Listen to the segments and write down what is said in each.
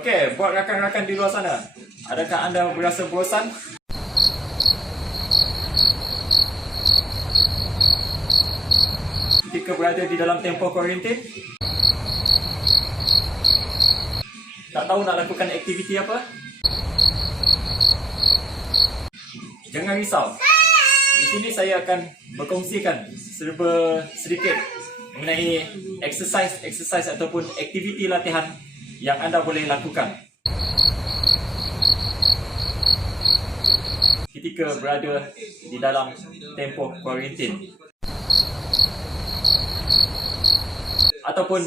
Okey, buat rakan-rakan di luar sana, adakah anda berasa bosan? Ketika berada di dalam tempoh kuarantin? Tak tahu nak lakukan aktiviti apa? Jangan risau. Di sini saya akan berkongsikan serba sedikit mengenai exercise ataupun aktiviti latihan yang anda boleh lakukan ketika berada di dalam tempoh kuarantin ataupun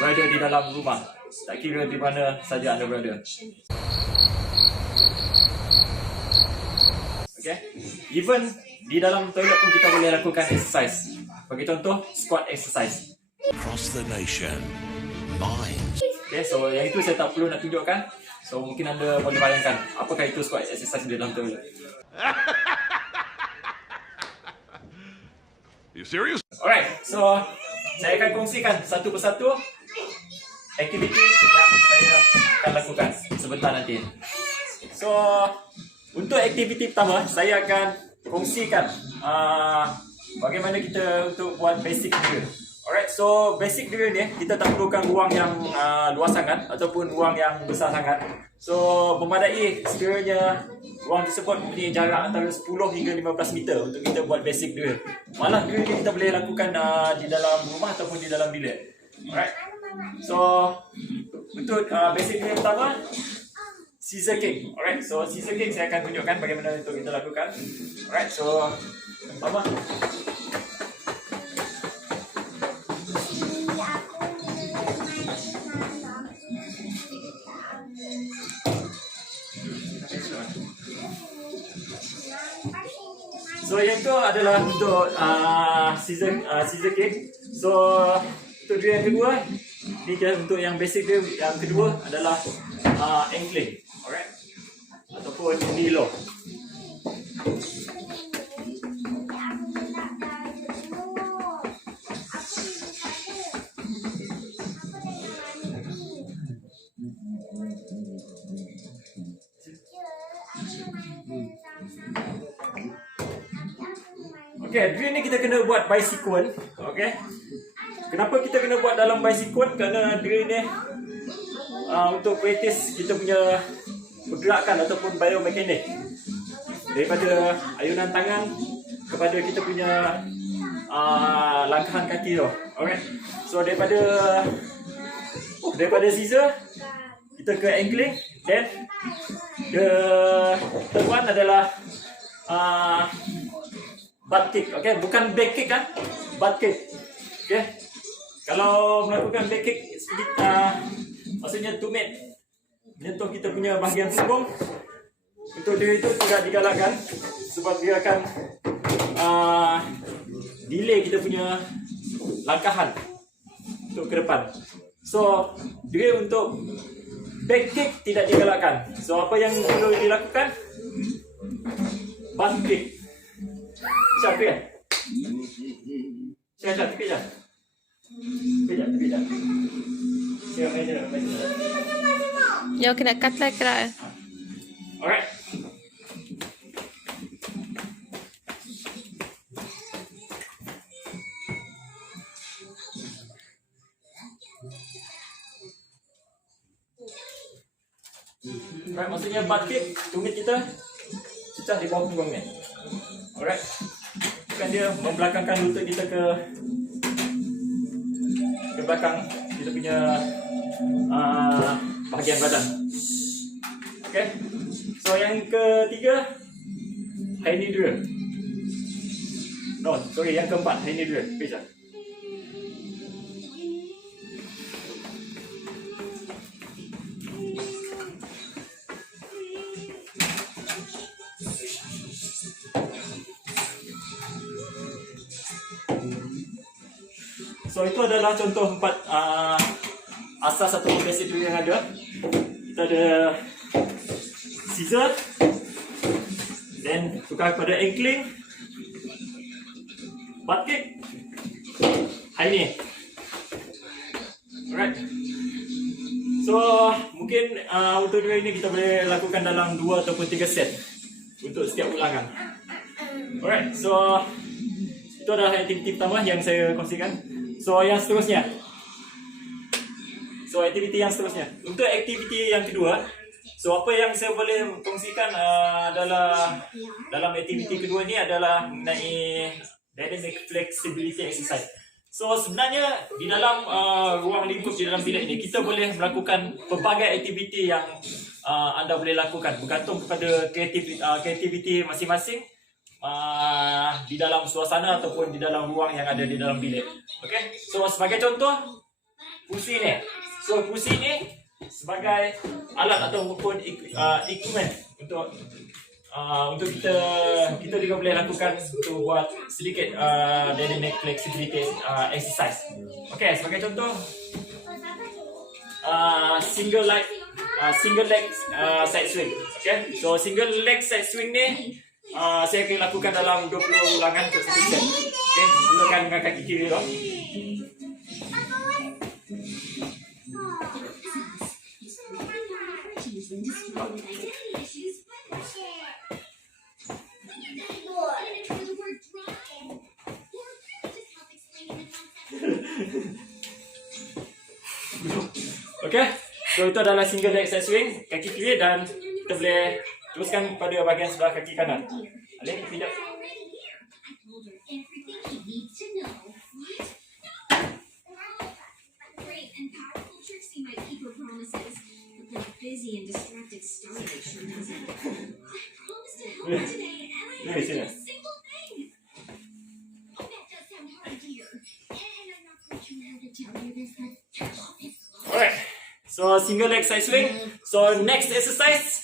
berada di dalam rumah, tak kira di mana saja anda berada. Okay? Even di dalam toilet pun kita boleh lakukan exercise. Bagi contoh, squat exercise. Across the nation, minds. Okay, so yang itu saya tak perlu nak tunjukkan. So mungkin anda boleh bayangkan apakah itu squat exercise di dalam toilet. You serious? Alright, so saya akan kongsikan satu persatu aktiviti yang saya akan lakukan sebentar nanti. So untuk aktiviti pertama, saya akan kongsikan bagaimana kita untuk buat basic drill. Alright, so basic drill ni kita tak perlukan ruang yang luas sangat ataupun ruang yang besar sangat. So memadai sekiranya ruang tersebut mempunyai jarak antara 10 hingga 15 meter untuk kita buat basic drill. Malah drill ni kita boleh lakukan di dalam rumah ataupun di dalam bilik. Alright, so untuk basic drill pertama, scissor kick. Alright, so scissor kick saya akan tunjukkan bagaimana untuk kita lakukan. Alright, so pertama, so yang itu adalah untuk scissor kick. So untuk drill yang kedua, ni untuk yang basic drill yang kedua adalah angling. Alright, ataupun knee low. Okay, drill ni kita kena buat by sequence. Okay, kenapa kita kena buat dalam by sequence? Kerana drill ni untuk practice kita punya pergerakan ataupun biomekanik, daripada ayunan tangan kepada kita punya langkahan kaki tu. Alright, so daripada scissor kita ke angling, then the third one adalah butt kick. Okay, bukan back kick kan, butt kick. Okay, kalau melakukan back kick maksudnya tumit menyentuh kita punya bahagian punggung. Untuk dia itu tidak digalakkan sebab dia akan delay kita punya langkahan untuk ke depan. So dia untuk back kick tidak digalakkan. So apa yang perlu dilakukan? Butt kick. Siap kan? Siap, tepi je. Tepi je. Siap, meja. Yo kena cut lah kera. Alright. Alright, maksudnya butt kick, tumit kita cecah di bawah punggung ni. Alright. Bukan dia membelakangkan lutut kita ke belakang kita punya bahagian badan. Okay. So yang ketiga, high knee drill. No, sorry, yang keempat, high knee drill. Bisa. So itu adalah contoh 4 asas atau basic drill yang ada. Kita ada scissor, then tukar kepada angling, butt kick, high knee. Alright. So mungkin untuk dua ini kita boleh lakukan dalam 2 ataupun 3 set untuk setiap ulangan. Alright, so itu adalah aktiviti pertama yang saya kongsikan. So yang seterusnya, aktiviti yang seterusnya. Untuk aktiviti yang kedua, so apa yang saya boleh kongsikan adalah dalam aktiviti kedua ni adalah mengenai dynamic flexibility exercise. So sebenarnya di dalam ruang lingkup di dalam bilik ini kita boleh melakukan pelbagai aktiviti yang anda boleh lakukan bergantung kepada kreativiti masing-masing di dalam suasana ataupun di dalam ruang yang ada di dalam bilik. Okay, so sebagai contoh pusi ni. So pusi ni sebagai alat ataupun equipment untuk kita juga boleh lakukan untuk buat sedikit dynamic flexibility exercise. Okay, sebagai contoh single leg side swing. Okay, so single leg side swing ni saya akan lakukan dalam 20 ulangan untuk satu set. Okay, mulakan dengan kaki kiri dulu. Okay, so itu adalah single leg side swing kaki kiri dan kita boleh teruskan pada bahagian sebelah kaki kanan. Alih pijak. Alright, so single leg side swing. So next exercise,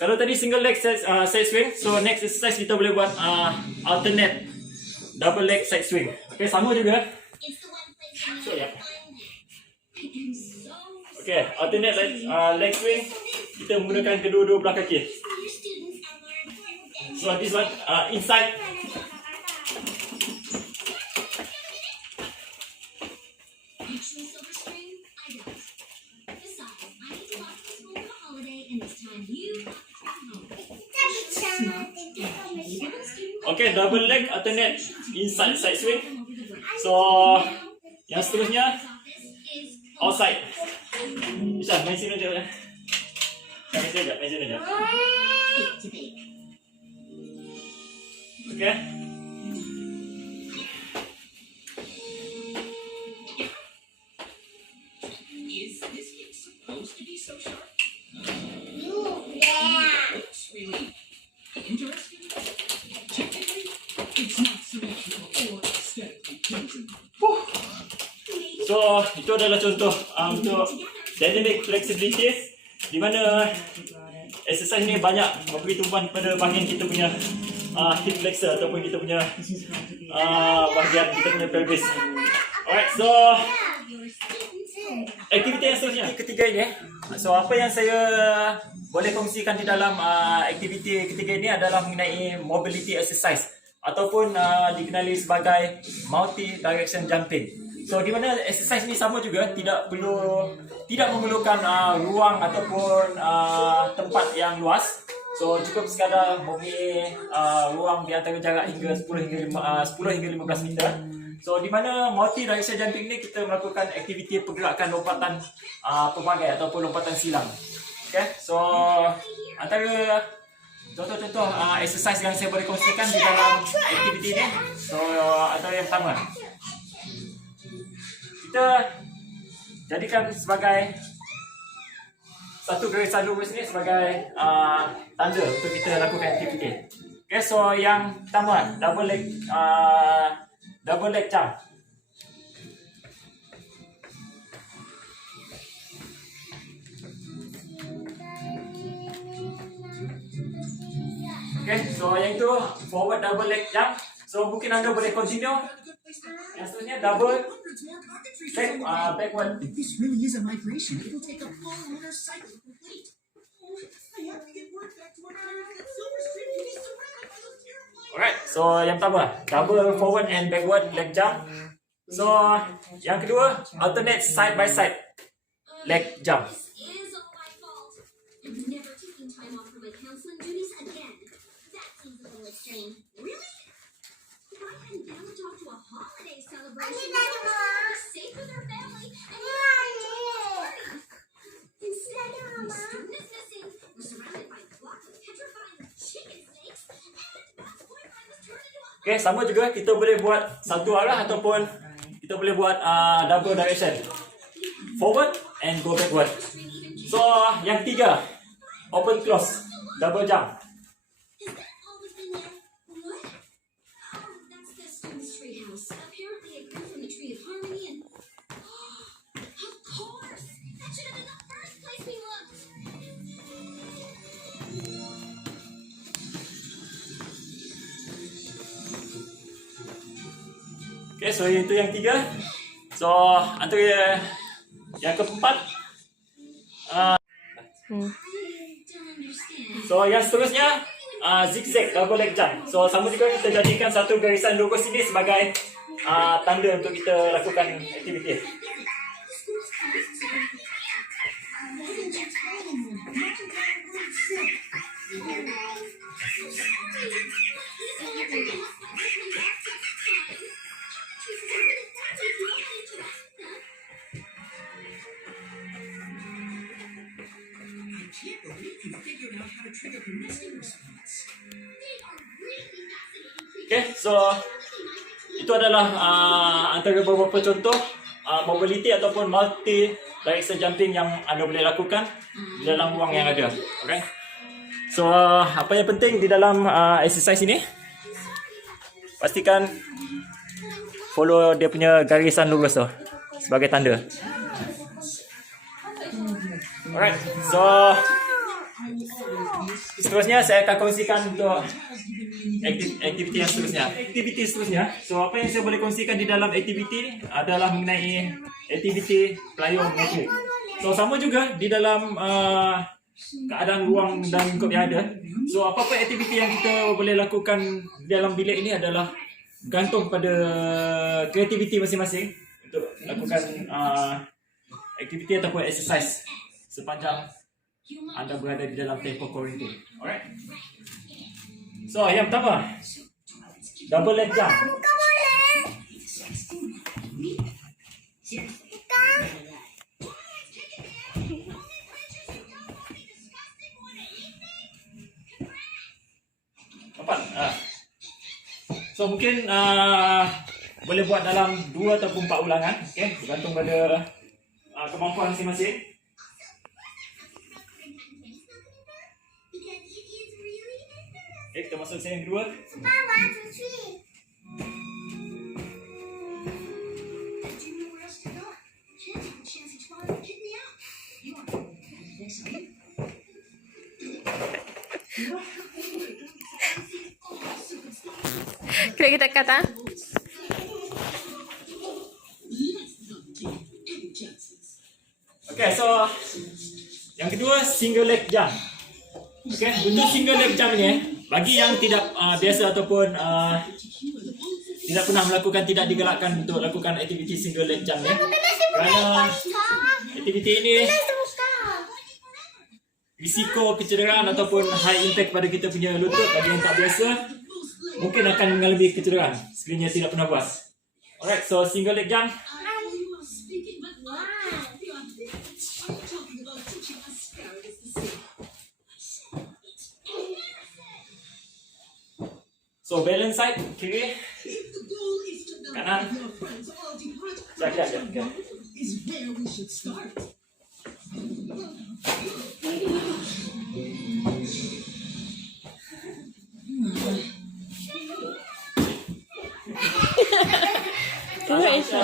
kalau tadi single leg side swing, so next exercise kita boleh buat alternate double leg side swing. Okay, sama juga. So yeah. Okay, alternate leg swing, kita menggunakan kedua-dua belah kaki. So this one inside. Okay, double leg alternate inside side swing. So yang seterusnya outside. Bisa main sini aja. Main sini aja. Okay. Is this kid supposed to be so sharp? Looks really interesting. Technically, it's not symmetrical or aesthetically pleasing. So itu adalah contoh untuk dynamic flexibility di mana exercise ni banyak memberi tumpuan pada bahagian kita punya hip flexor ataupun kita punya bahagian kita punya pelvis. Alright, so aktiviti yang seterusnya ketiga ini. So apa yang saya boleh kongsikan di dalam aktiviti ketiga ini adalah mengenai mobility exercise ataupun dikenali sebagai multi direction jumping. So di mana exercise ni sama juga, tidak memerlukan ruang ataupun tempat yang luas. So cukup sekadar memberi ruang di antara jarak hingga 10 hingga 15 meter. So di mana multi direction jumping ni kita melakukan aktiviti pergerakan lompatan pelbagai ataupun lompatan silang. Okay, so antara contoh-contoh exercise yang saya boleh kongsikan di dalam aktiviti ni. So antara yang pertama, kita jadikan sebagai satu garisan lurus ni sebagai tanda untuk kita lakukan aktiviti. Okay, so yang pertama double leg jump. Okay, so yang itu forward double leg jump. So mungkin anda boleh continue. Yang seterusnya double backward. If this really is a migration, it'll take a full lunar cycle to complete. I have to get word back to our parents that Silver Stream can be surrounded by those terrifying. Alright, so yang pertama double forward and backward leg jump. So yang kedua alternate side by side leg jump. Interesting. Really? Why hadn't Bella talked to a holiday celebration? They're safe with her family and party. Instead, the student is missing. We're surrounded by flocks of petrifying chicken snakes, and Beth's boyfriend was turned into a Okay, sama juga kita boleh buat satu arah ataupun kita boleh buat double direction. Forward and go backward. So, yang ketiga, open close, double jump. Has that always been there? What? Oh, that's the student's treehouse. Apparently it grew from the tree of harmony and... of course! That should have been the first place we looked! Okay, so itu yang tiga. So, antara yang keempat, I don't understand. so yang seterusnya, zigzag, double leg jump. So, sama juga kita jadikan satu garisan lurus ini sebagai tanda untuk kita lakukan aktiviti. The school's closed, so... Why didn't you tell anyone? Mom got really sick. So sorry. Please don't let me lost my husband back to time. She's so good at that, if you wanted to ask them. I can't believe you figured out how to trigger the nesting response. They are really fascinating creatures. Okay, so itu adalah antara beberapa contoh mobility ataupun multi direction jumping yang anda boleh lakukan di dalam ruang yang ada. Okay. So apa yang penting di dalam exercise ini, pastikan follow dia punya garisan lurus tu sebagai tanda. Alright, so seterusnya saya akan kongsikan untuk aktiviti yang seterusnya. Aktiviti seterusnya, so apa yang saya boleh kongsikan di dalam aktiviti ni adalah mengenai aktiviti pelayu metrik. So sama juga di dalam keadaan ruang dan lingkup yang ada. So apa-apa aktiviti yang kita boleh lakukan di dalam bilik ini adalah gantung pada kreativiti masing-masing untuk lakukan aktiviti ataupun exercise sepanjang anda berada di dalam tempoh quarantine. Alright. So yang pertama, double leg jump. Empat. So mungkin boleh buat dalam 2 ataupun 4 ulangan. Okay, bergantung pada kemampuan masing-masing. Okay, kita masuk sesi yang kedua. Did you know where else to go? Chance have a chance each one. Kick me out. You are. Think so? Kena kita kata. Okay, so yang kedua single leg jump. Okay, untuk single leg jump ni, bagi yang tidak biasa ataupun tidak pernah melakukan, tidak digalakkan untuk lakukan aktiviti single leg jump ni, kerana aktiviti ini risiko kecederaan ataupun high impact pada kita punya lutut. Bagi yang tak biasa, mungkin akan mengalami kecederaan sekiranya tidak pernah buat. Alright, so single leg jump. So balance side, kiri, kanan. Sekejap. Is where we should start. Tengok Isha.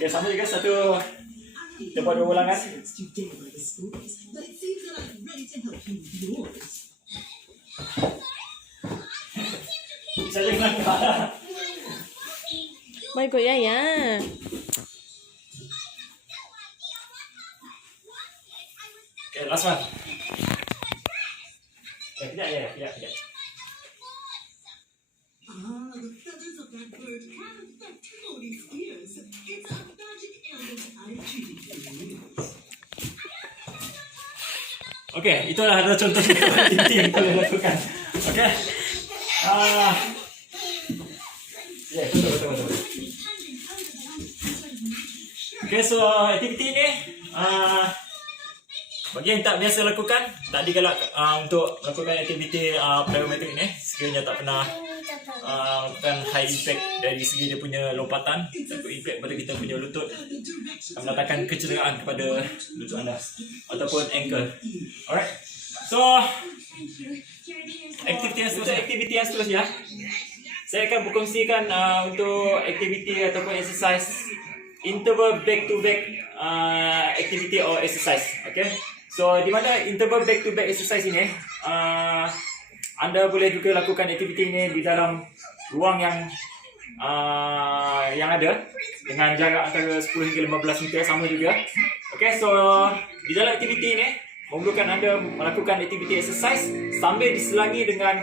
Okay, sama juga satu. Kita buat 2 ulangan. It's too day by the schools, but it seems that I'm ready to help you with yours. Bisa dengan Mai ikut Yaya. Okay, last one. Kejap. Ah, the feathers of that bird have effect Cody's ears. It's a Okey, itulah ada contoh aktiviti yang kita boleh lakukan. Okey. Ya, betul. Okey, so aktiviti ni bagi yang tak biasa lakukan, tak digalak untuk lakukan aktiviti plyometric ni sekiranya tak pernah lakukan high impact dari segi dia punya lompatan, satu impact pada kita punya lutut akan mendatangkan kecederaan kepada lutut anda ataupun ankle. Alright, so aktiviti yang seterusnya saya akan berkongsikan untuk aktiviti ataupun exercise interval back to back activity or exercise. Okay, so di mana interval back to back exercise ini anda boleh juga lakukan aktiviti ini di dalam ruang yang ada dengan jarak antara 10 hingga 15 meter sama juga. Okay, so di dalam aktiviti ini memerlukan anda melakukan aktiviti exercise sambil diselangi dengan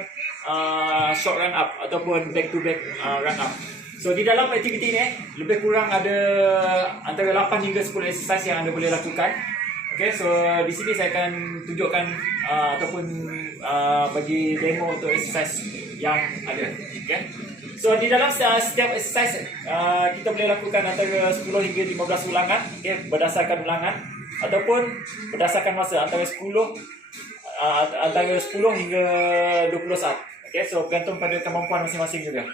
short run up ataupun back to back run up. So di dalam aktiviti ni lebih kurang ada antara 8 hingga 10 exercise yang anda boleh lakukan. Okay, so di sini saya akan tunjukkan ataupun bagi demo untuk exercise yang ada. Okay, so di dalam setiap exercise kita boleh lakukan antara 10 hingga 15 ulangan. Okay, berdasarkan ulangan ataupun berdasarkan masa antara 10 hingga 20 saat. Okay, so bergantung pada kemampuan masing-masing juga.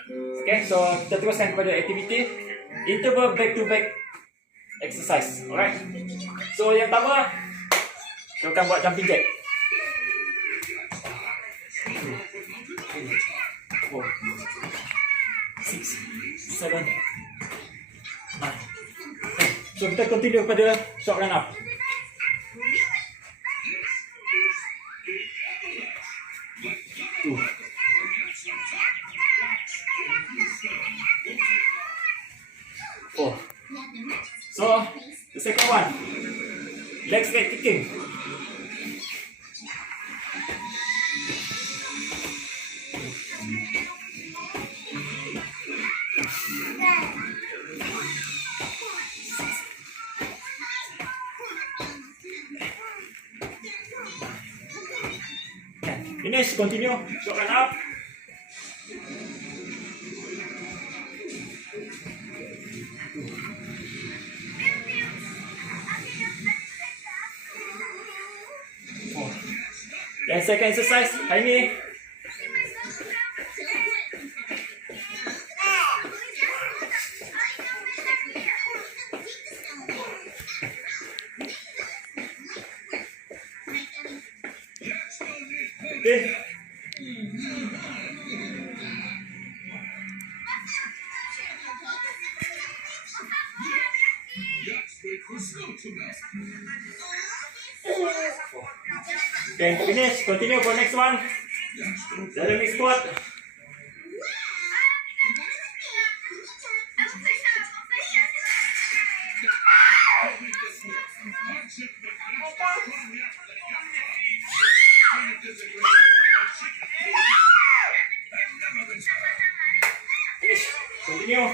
Okay, so kita teruskan kepada aktiviti interval back to back exercise. Alright, so yang pertama kita akan buat jumping jack. 4 6 7 8. So kita continue kepada short run up. So the second one, leg straight kicking. Finish, continue, short run up. Dan second exercise hari ni okay. Okay, finish. Continue for next one. Dynamic squat. Finish. Continue.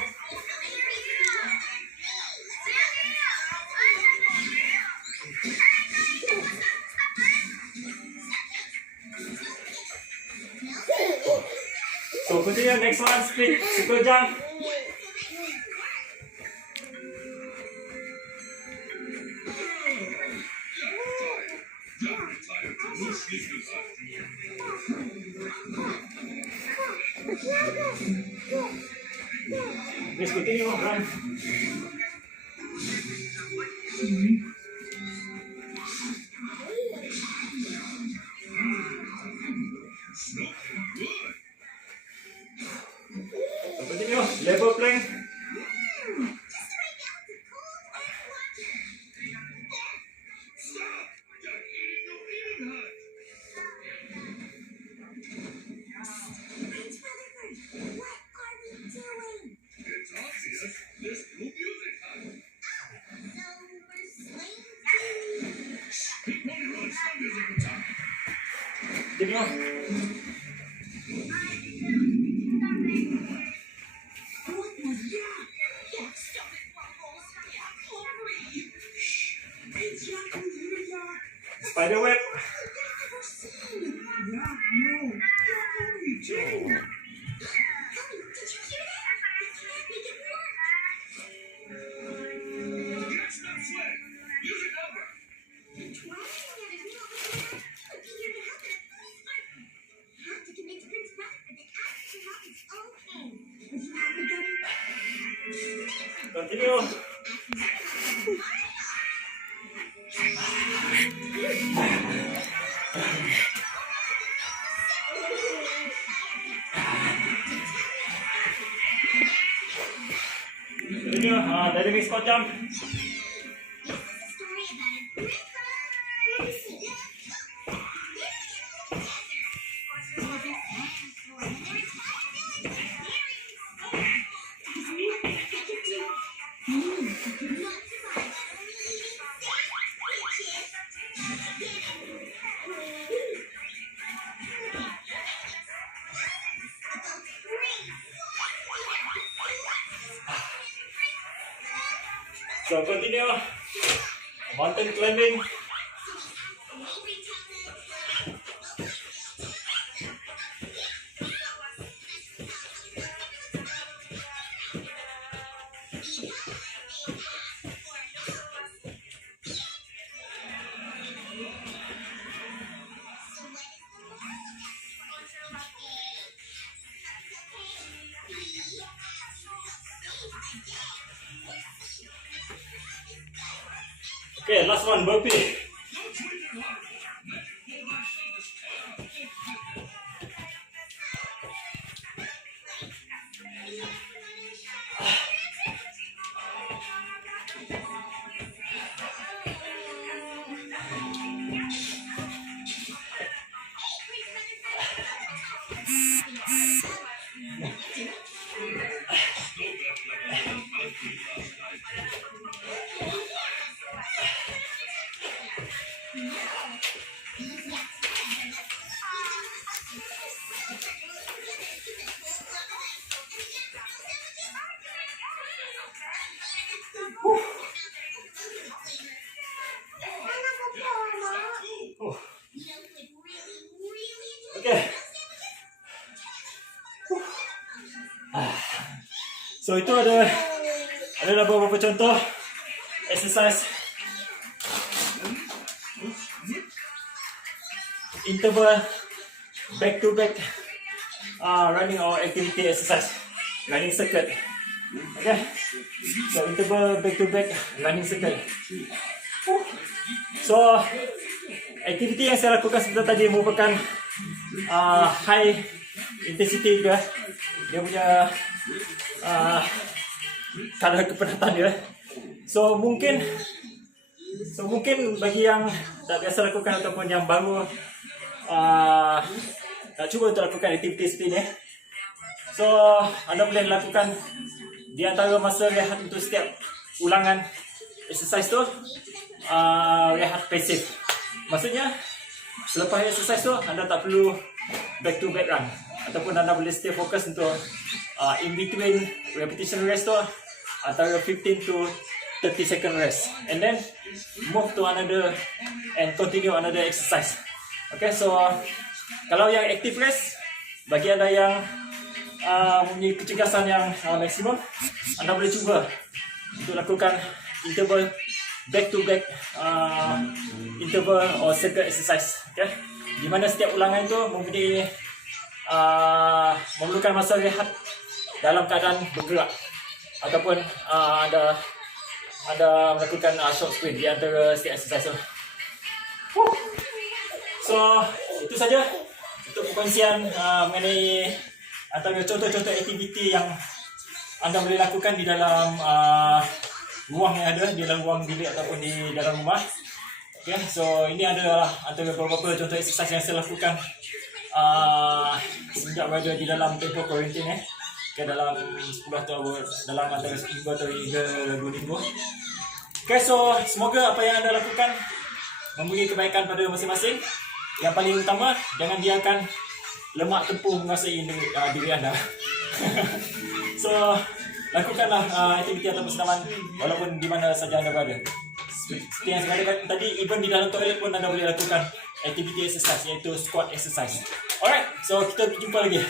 So continue, next one, split, circle jump. Let's continue, run. Continue, level plank. Continue. Continue. Continue. Dynamic squat jump. So continue. Mountain climbing. Okay, last one, burpee. Okay. So itu adalah beberapa contoh exercise interval back to back running or activity exercise, running circuit. Okay, so interval back to back running circuit. So aktiviti yang saya lakukan sebentar tadi merupakan high intensity juga. Dia punya kadar kepenatan dia. So mungkin bagi yang tak biasa lakukan ataupun yang baru nak cuba untuk lakukan aktiviti seperti ini, so anda boleh lakukan di antara masa rehat untuk setiap ulangan exercise tu rehat pasif. Maksudnya selepas exercise tu anda tak perlu back to back run, ataupun anda boleh stay fokus untuk in between repetition rest tu antara 15 to 30 second rest, and then move to another and continue another exercise. Okay, so kalau yang active rest, bagi anda yang mempunyai kecergasan yang maksimum, anda boleh cuba untuk lakukan interval back to back interval or circuit exercise. Okay, di mana setiap ulangan itu mempunyai memerlukan masa rehat dalam keadaan bergerak, ataupun anda melakukan short sprint di antara setiap exercise tu. So itu saja untuk perkongsian mengenai antara contoh-contoh aktiviti yang anda boleh lakukan di dalam ruang yang ada, di dalam ruang bilik ataupun di dalam rumah. Okay, so ini adalah antara beberapa contoh exercise yang saya lakukan sejak berada di dalam tempoh quarantine dalam 10 atau dalam antara 1 minggu atau hingga 2 minggu. Okay, so semoga apa yang anda lakukan memberi kebaikan pada masing-masing. Yang paling utama, jangan biarkan lemak tempur menguasai diri anda. So lakukanlah aktiviti atau persenaman walaupun di mana saja anda berada. Seperti yang saya katakan tadi, even di dalam toilet pun anda boleh lakukan aktiviti exercise, iaitu squat exercise. Alright, so kita jumpa lagi.